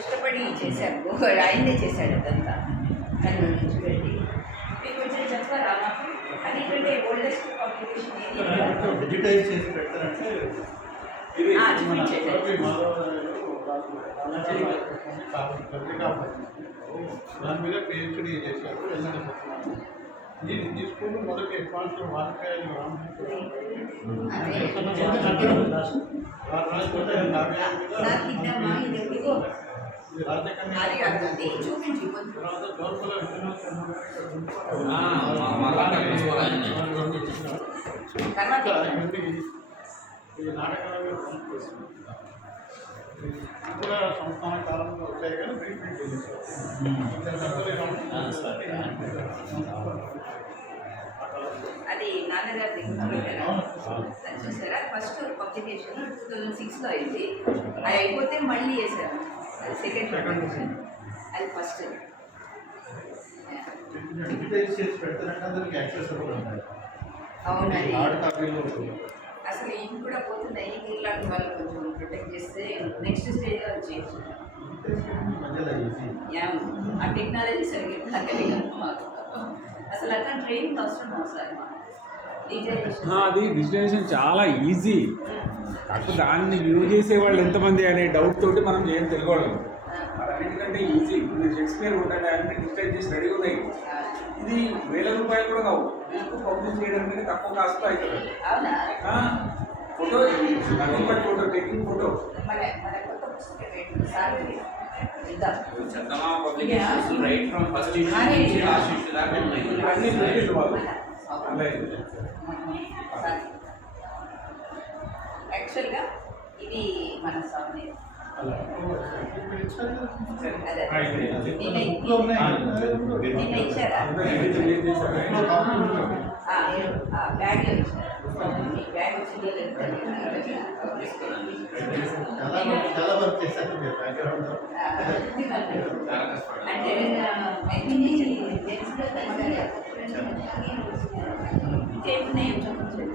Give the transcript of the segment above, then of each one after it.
కష్టపడి చేశాము, ఆయనే చేశాడు అదంతా. కన్ను నుంచి పెట్టి మీకు కొంచెం చెప్పారా మాకు? అదేంటంటే ఓల్డెస్ట్ పబ్లికేషన్ డిజిటైజ్ చేసి పెడతారంటే దాని మీద పిహెచ్డీ చేశారు. ఈ స్కూల్ మొదటి అడ్వాన్స్ వార్కాయలు నాటకాలు కూడా సంస్థాన కాలంలో వచ్చాయి కానీ రీప్రింట్ చేశారు. అది నాన్నగారి చూసారా? ఫస్ట్ పబ్లికేషన్ 2006లో అయింది. అది అయిపోతే మళ్ళీ వేసారు. అది సెకండ్ పబ్లికేషన్, అది ఫస్ట్. డిజిటైజ్ చేసి పెడతారంటే అందరికి యాక్సెసిబుల్ ఉంటాయి. అవునండి. హార్డ్ కాపీలో అసలు ఇవి కూడా పోతున్నాయి. ఇలాంటి వాళ్ళు కొంచెం ప్రొటెక్ట్ చేస్తే నెక్స్ట్ స్టేజ్లో వచ్చేయచ్చు. ఆ టెక్నాలజీ సరిగ్గా మాకు అసలు అట్లా ట్రైనింగ్ అవసరం సార్. అది డిజిటైజేషన్ చాలా ఈజీ. కాకపోతే దాన్ని యూజ్ చేసే వాళ్ళు ఎంతమంది అనే డౌట్ తోటి మనం ఏం తెలుసుకోవడం. అన్నిటికంటే ఈజీ. మీరు షేక్స్పియర్ ఉంటాయి అన్ని డిజిటైజ్ చేసి రెడీ ఉన్నాయి. ఇది వేల రూపాయలు కూడా కావు. పబ్లిష్ చేయడానికి తక్కువ కాస్ట్ అవుతుంది. Photo photo taking photo right from first issue last issue దాకా ఉన్నాయి. యాక్చువల్గా ఇది మన స్వామి నిన్న ఇచ్చారా? బ్యాగ్లో ఇచ్చారా? మీ బ్యాగ్ వచ్చింది. అంటే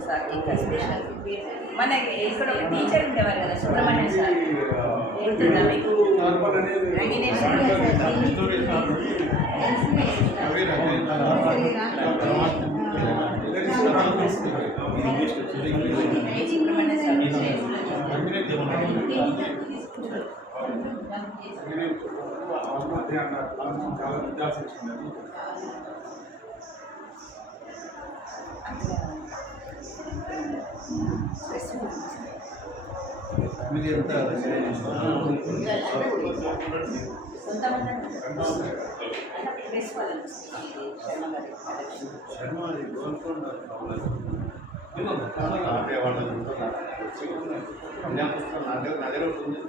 సార్ ఇంకా స్పెషల్ మనకి ఇక్కడ ఒక టీచర్ ఉండేవారు కదా, సుబ్రహ్మణ్యం సార్, గుర్తుందా మీకు? సుబ్రహ్మణ్యం సార్ చాలా విద్యార్థి వచ్చింది.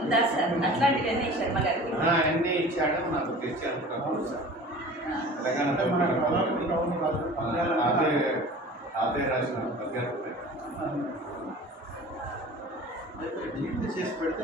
ఉందా సార్ అట్లాంటివన్నీ శర్మ గారు అన్నీ ఇచ్చాడు. నాకు తెచ్చి అనుకుంటాను సార్. తెలంగాణ అదే రాసిన పద్యాలు డిజిటల్ చేసి పెడితే